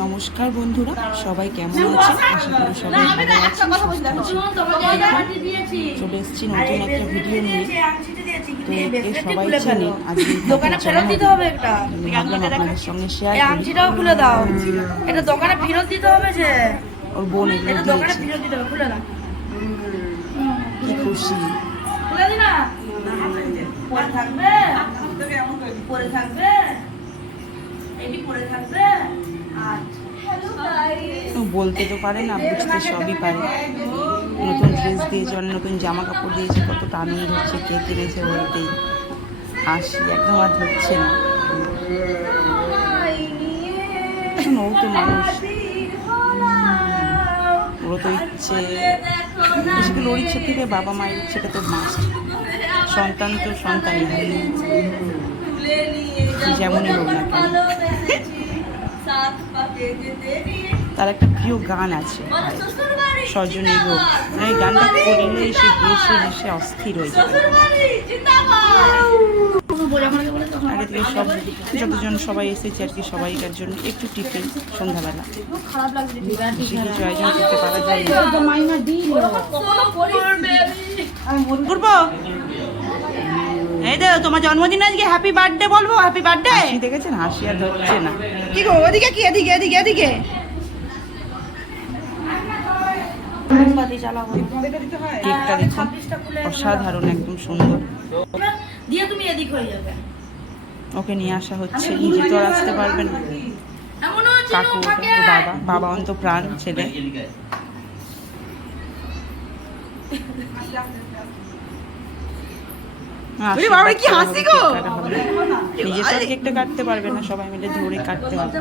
নমস্কার বন্ধুরা, সবাই কেমন আছে? আশা করি সবাই ভালো আছে, সুস্থ আছে। চলে এসেছি নতুন একটা ভিডিও নিয়ে। তো এর সবাই জানে আজকে দোকানে ফেরত দিতে হবে একটা। ভাবলাম আপনাদের সঙ্গে শেয়ার এই করি। আংটিটাও খুলে দাও, এটা দোকানে ফেরত দিতে হবে যে। ওর বোন এটা এগুলো দোকানে দিয়েছে, ফেরত দিতে হবে, খুলে দাও। কি খুশি। খুলে দি না, পরে থাকবে, পরে থাকবে, এটি পরে থাকবে। ও বলতে তো পারে না, বুঝতে সবই পারে। নতুন ড্রেস দিয়েছে, মানে নতুন জামা কাপড় দিয়েছে, কতটা আনন্দ হচ্ছে। কে কিনেছে বলতেই হাসি একদম আর ধরছে না। এখন ও তো মানুষ, ওরও তো ইচ্ছে, বেশিরভাগ ওর ইচ্ছে থেকে বাবা মায়ের ইচ্ছেটা তো মাস্ট। সন্তান তো সন্তানই হয়, যেমনই হোক না কেন। তার একটা প্রিয় গান আছে, সজনী হোক, মানে এই গানটা করলে সে হেসে হেসে অস্থির হয়ে যাবে। আগে থেকে সব যতজন সবাই এসেছে আর কি, সবাইকার জন্য একটু টিফিন সন্ধ্যাবেলা। বেশি কিছু আয়োজন করতে পারা যায় না। করবো এই তো তোমার জন্মদিন আজকে, হ্যাপি বার্থডে বলবো, হ্যাপি বার্থডে। দেখেছেন হাসি আর ধরছে না। কি গো ওদিকে কি, এদিকে এদিকে এদিকে কেকটা দেখুন, অসাধারণ, একদম সুন্দর। দিয়ে তুমি এদিক হয়ে যাবে। ওকে নিয়ে আসা হচ্ছে, নিজে তো আর আসতে পারবে না। কাকু, বাবা, বাবা অন্ত প্রাণ ছেলে। নিজে তো কেকটা কাটতে পারবে না, সবাই মিলে ধরে কাটতে হবে।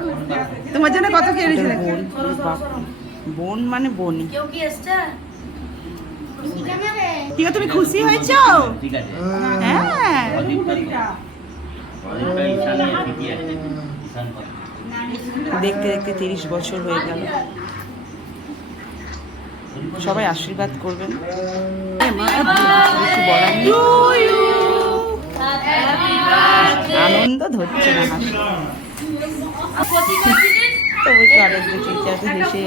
তোমার জন্য কত কি এনেছে বোন, বোন মানে বোনই। ঠিক আছে, তুমি খুশি হয়েছো? হ্যাঁ, দেখতে দেখতে 30 বছর হয়ে গেল। সবাই আশীর্বাদ করবেন। আনন্দ ধরছে না, হাসি তবু তো আরো চেঁচাতে হেসে।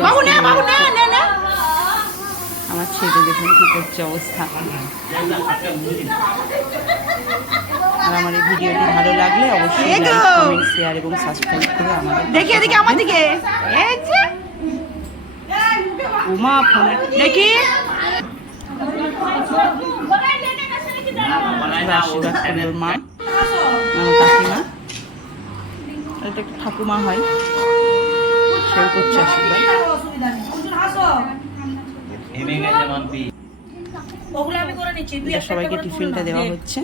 আমার ছেলে দেখুন কি করছে অবস্থা। আর আমার এই ভিডিওটি ভালো লাগলে অবশ্যই কমেন্ট, শেয়ার এবং সাবস্ক্রাইব করে আমাদের দেখি। এদিকে আমার দিকে উমা ফোন দেখি, আশীর্বাদ করল মা, আমার কাকিমা, এটা একটা ঠাকুমা হয়, সেও করছে আশীর্বাদ। সবাইকে টিফিনটা দেওয়া হচ্ছে।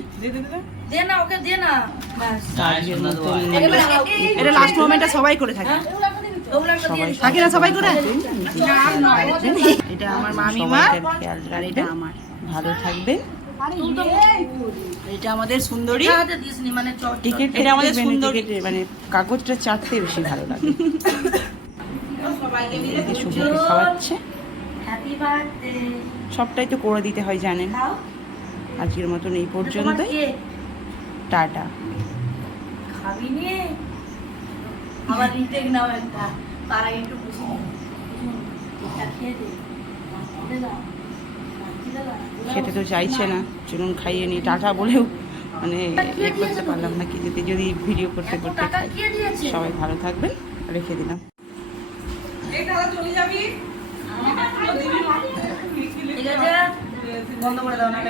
এটা লাস্ট মোমেন্টটা সবাই করে থাকে, থাকে না সবাই করে। এটা আমার মামিমা, খেয়াল রাখবেন, আমার ভালো থাকবেন। এটা আমাদের সুন্দরী টিকিট, এটা আমাদের সুন্দরী, মানে কাগজটা চাটতে বেশি ভালো লাগে। শুভকে খাওয়াচ্ছে, সবটাই তো করে দিতে হয় জানেন। আজকের মতন এই পর্যন্তই, টাটা। খেতে তো চাইছে না, চলুন খাইয়ে নি, টাটা বলেও মানে করতে পারলাম না। কিছুতে যদি ভিডিও করতে করতে খাই। সবাই ভালো থাকবেন, রেখে দিলাম। বন্ধ করে দাও না,